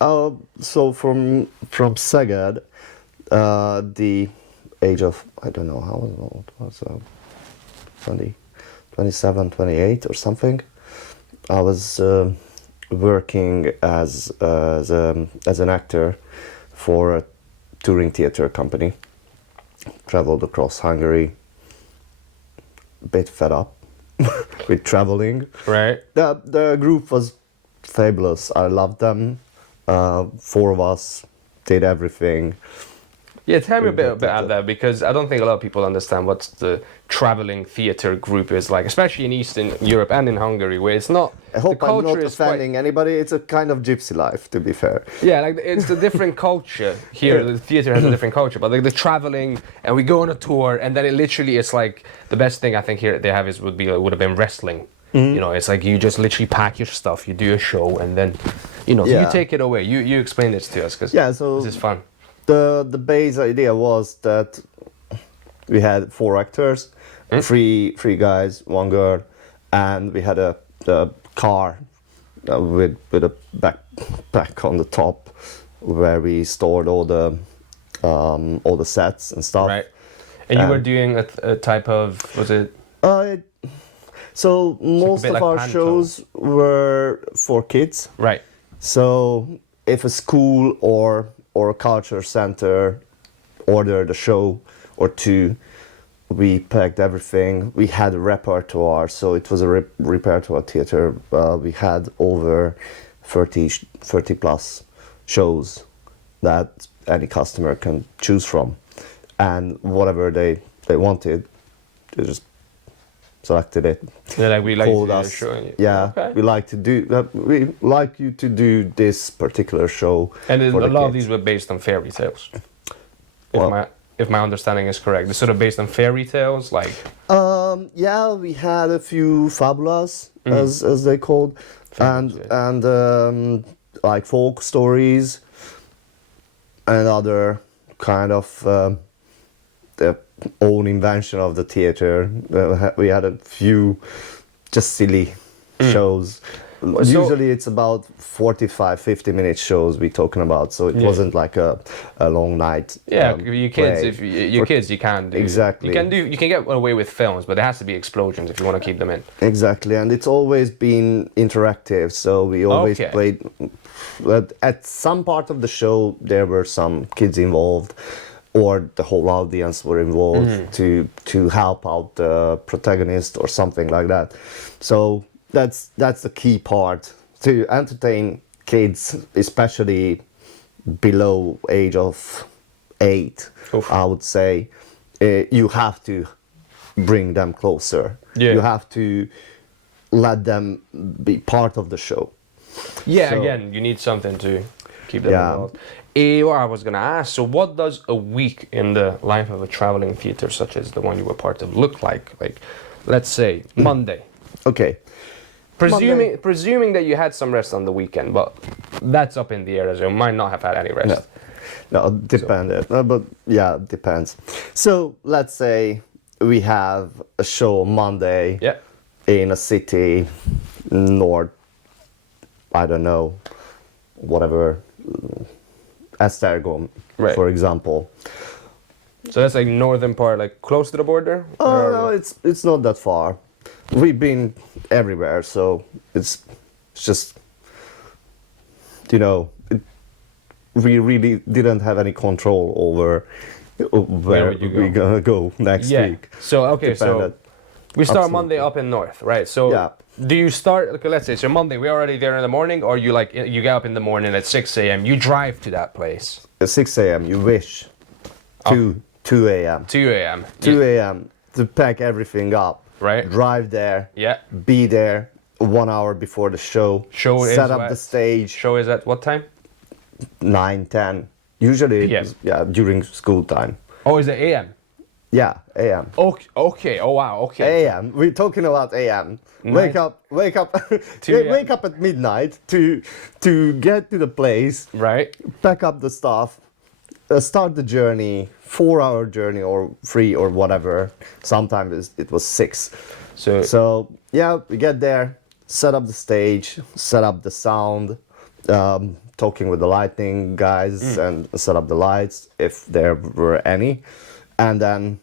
So from Szeged, the age of, I don't know how old was 20, 27, 28 or something. I was working as an actor for a touring theater company. Traveled across Hungary. A bit fed up with traveling. Right. The group was fabulous. I loved them. Four of us did everything. Yeah, tell me a bit The- the- about that because I don't think a lot of people understand what the traveling theater group is like, especially in Eastern Europe and in Hungary, where it's not. I The hope I'm culture not is quite. offending anybody. It's a kind of gypsy life, to be fair. Yeah, like it's a different culture here. Yeah. The theater has a different culture, but like the traveling and we go on a tour, and then it literally is like the best thing I think here they have is would have been wrestling. You know, it's like you just literally pack your stuff, you do a show, and then, you know, you Yeah. take it away. You explain this to us because Yeah, so this is fun. the base idea was that we had four actors, three guys, one girl, and we had a car with a backpack on the top where we stored all the sets and stuff. Right. And you were And- doing a type of, was it? So most bit of like our panto. shows were for kids. Right. So if a school or a culture center ordered a show or two, we packed everything. We had a repertoire, so it was a repertoire theater. We had over 30 plus shows that any customer can choose from, and whatever they wanted, they just selected it. Yeah, like we like Called to us. show you. Yeah, Okay. we like to do that. We like you to do this particular show. And then for a the lot of kids. these were based on fairy tales. Well- If my understanding is correct, they're sort of based on fairy tales, like Yeah, we had a few fabulas, as they called, Fabulas, and like folk stories, and other kind of the own invention of the theater. We had a few just silly shows. So- Usually it's about 45, 50-minute shows we're talking about, so it Yeah. wasn't like a long night. yeah, play. your kids. If your kids, you can do Exactly. You can get away with films, but there has to be explosions if you want to keep them in. Exactly, and it's always been interactive, so we always Okay. played. At some part of the show, there were some kids involved, or the whole audience were involved to help out the protagonist or something like that. So that's the key part to entertain kids, especially below age of 8. Oof. I would say you have to bring them closer. Yeah. You have to let them be part of the show. Yeah, So- again, you need something to keep them Yeah. involved. What I was gonna ask, so what does a week in the life of a traveling theater such as the one you were part of look like? Like, let's say Monday. Okay. Presuming that you had some rest on the weekend, but that's up in the air as you might not have had any rest. No, depended. But yeah, depends. So let's say we have a show on Monday Yeah. in a city, north, I don't know, whatever, Esztergom, Right. for example. So that's like northern part, like close to the border. Oh Or- no, it's not that far. We've been everywhere, so it's just, you know, we really didn't have any control over where would you go? we're gonna go next Yeah. week. So okay, so Depended. we start Absolutely. Monday up in north, right? So Yeah. do you start? Okay, let's say so Monday we're already there in the morning, or you like you get up in the morning at 6 a.m. You drive to that place. At 6 a.m. You wish. 2 a.m. 2 a.m. 2 a.m. to pack everything up. Right. Drive there. Yeah. Be there 1 hour before the show. Show is set up what? the stage. Show is at what time? 9, 10. Usually, PM. during school time. Oh, is it a.m.? Yeah, a.m. Okay. Okay. Oh wow. Okay. A.m. We're talking about a.m. Nice. Wake up, 2 a.m. wake up at midnight to get to the place, Right. pack up the stuff, start the journey, 4-hour journey or 3 or whatever. Sometimes it was 6. So yeah, we get there, set up the stage, set up the sound, talking with the lighting guys and set up the lights if there were any, and then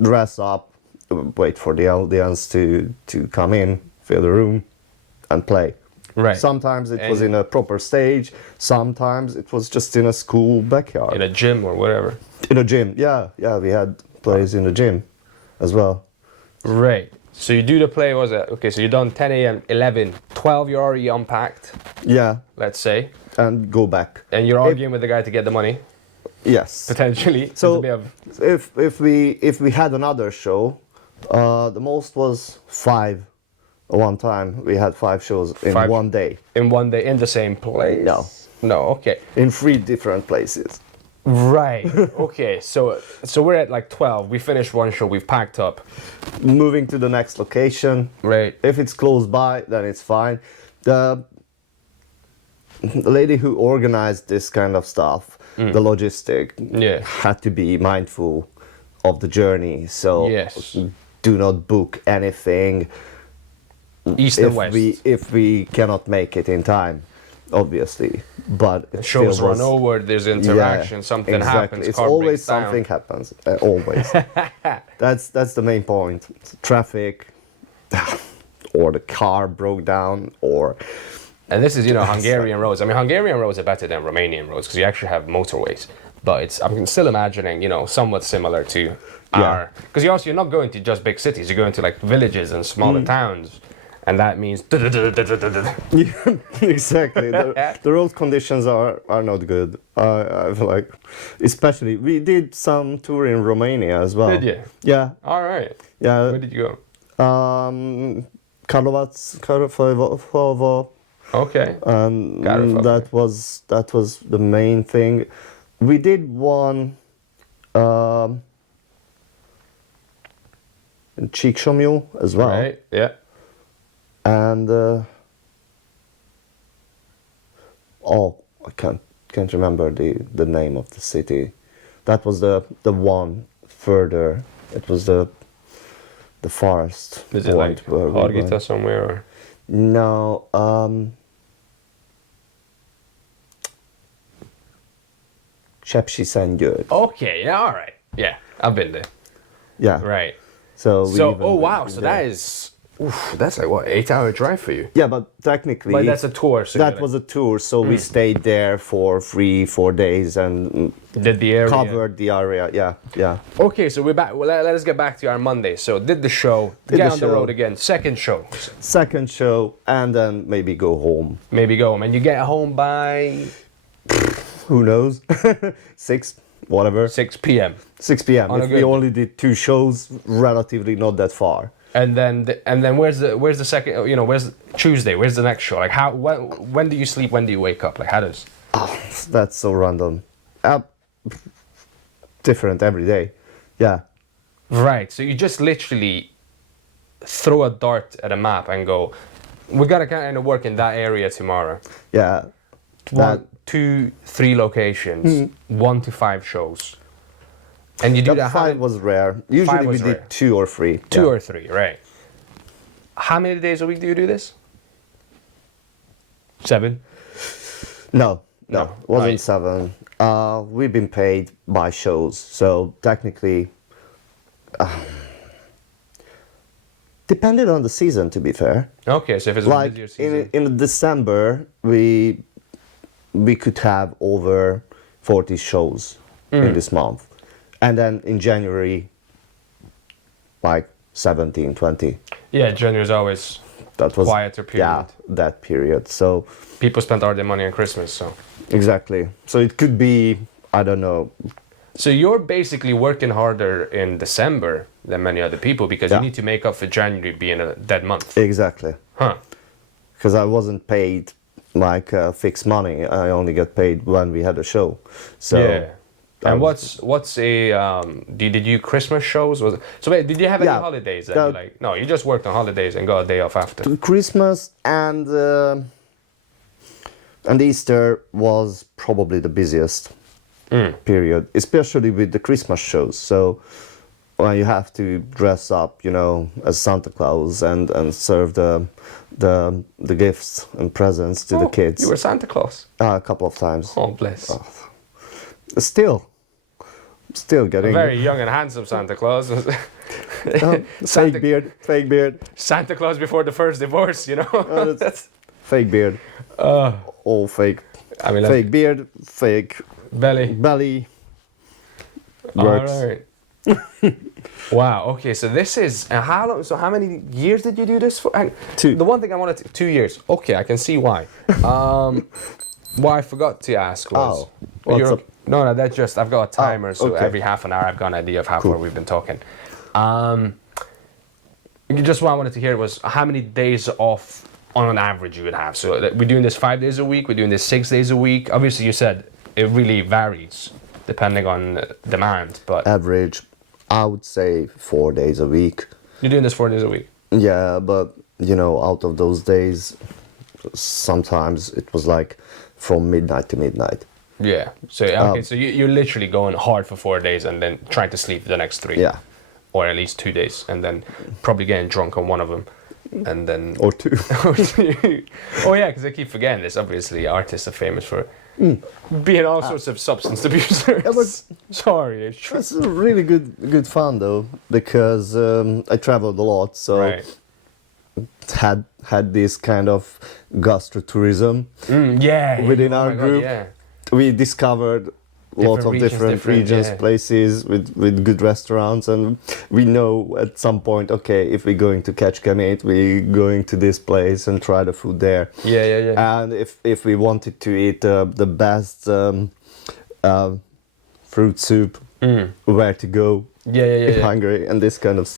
dress up, wait for the audience to come in, fill the room, and play. Right. Sometimes it was in a proper stage. Sometimes it was just in a school backyard. In a gym or whatever. In a gym, yeah, we had plays in the gym as well. Right. So you do the play, was it? Okay, so you're done 10 a.m., 11, 12, you're already unpacked, Yeah, let's say. and go back. And you're arguing with the guy to get the money, Yes. potentially. So There's a bit of- if we had another show, the most was 5. One time we had 5 shows in 5 one day in one day, in the same place? No. No, okay. in 3 different places. Right. Okay, so we're at like 12. We finished one show, we've packed up. Moving to the next location. Right. If it's close by, then it's fine. The lady who organized this kind of stuff, the logistic, Yeah. had to be mindful of the journey. So Yes. do not book anything East and west. if we cannot make it in time, obviously. But it Shows still run was, over, there's interaction, something exactly. happens, It's car always breaks down. something happens. Always. That's the main point. Traffic, or the car broke down, or And this is, Hungarian roads. I mean, Hungarian roads are better than Romanian roads because you actually have motorways. But I'm still imagining, somewhat similar to our... Because you're not going to just big cities. You're going to like villages and smaller towns. And that means... yeah, exactly. The road conditions are not good. I feel like, especially we did some tour in Romania as well. Did you? Yeah, All right. yeah. Where did you go? Karlovac, Okay. and Karlovac. that was the main thing. We did one in Csíksomlyó as well, Right, yeah. and I can't remember the name of the city. That was the one further. It was the farthest Is it point like where we Hargita went. somewhere? Or? No, Sepsiszentgyörgy. Okay, yeah, all right. Yeah, I've been there. Yeah. Right. So we So, even oh wow, went so there. that is... Oof, that's like, what, 8-hour drive for you? Yeah, but technically But that's a tour, so that you're was a tour. So we stayed there for 3-4 days and did the area. covered the area. Yeah. Okay, so we're back. Well, let us get back to our Monday. So did the show, Did get the on the show. road again. Second show, Second show, and then maybe go home. maybe go home, and you get home by Who knows? 6, whatever. 6 p.m. 6 p.m. On a If we good- only did 2 shows, relatively not that far. And then where's the second? Where's Tuesday? Where's the next show? Like when do you sleep? When do you wake up? Like how does? That's so random. Different every day. Yeah. Right. So you just literally throw a dart at a map and go, we gotta kind of work in that area tomorrow. Yeah. That- 1, 2, 3 locations, 1 to 5 shows, and you do that. 5 was rare. Usually we was did rare. 2 or 3. 2 yeah. or 3, right? How many days a week do you do this? 7. No, No, wasn't right. 7. We've been paid by shows, so technically, depended on the season. To be fair, Okay, so if it's a like busier season, in December, we could have over 40 shows in this month, and then in January, like 17, 20. yeah, January's always That was quieter period. Yeah, that period. So People spend all their money on Christmas, so. exactly. So it could be, I don't know. So you're basically working harder in December than many other people because Yeah. you need to make up for January being a dead month. Exactly. Huh. Because I wasn't paid like fixed money. I only get paid when we had a show. So Yeah. And was- what's a did you Christmas shows? So wait, did you have any Yeah. holidays that you like? No, you just worked on holidays and got a day off after. Christmas and Easter was probably the busiest period, especially with the Christmas shows. So Well, you have to dress up, you know, as Santa Claus and serve the gifts and presents to the kids. You were Santa Claus. A couple of times. Oh, bless. Still getting Very young and handsome Santa Claus. fake beard. Santa Claus before the first divorce, you know. That's fake beard. All fake. I mean, Fake beard, fake belly. Works. All right. Wow. Okay. So this is how long? So how many years did you do this for? And 2. The one thing I wanted to, 2 years. Okay, I can see why. What I forgot to ask was. What's up? No, that's just I've got a timer, so okay. every half an hour I've got an idea of how far we've been talking. Just what I wanted to hear was how many days off on an average you would have. So we're doing this 5 days a week. We're doing this 6 days a week. Obviously, you said it really varies depending on demand, but Average, I would say 4 days a week. you're doing this 4 days a week. Yeah, but you know, out of those days, sometimes it was like from midnight to midnight. Yeah. So okay, so you're literally going hard for 4 days and then trying to sleep the next 3. Yeah, Or at least 2 days, and then probably getting drunk on one of them, and then. or 2. Oh yeah, because I keep forgetting this. Obviously, artists are famous for being all sorts of substance abusers. Yeah, but sorry, it's true. it's really good fun though, because I traveled a lot, so Right. had this kind of gastrotourism Yeah. within oh our my God, group. yeah. We discovered lots of regions, different regions, yeah. places with good restaurants, and we know at some point, okay, if we're going to catch Kemet, we're going to this place and try the food there. Yeah. And if we wanted to eat the best fruit soup, where to go in Yeah. Hungary and this kind of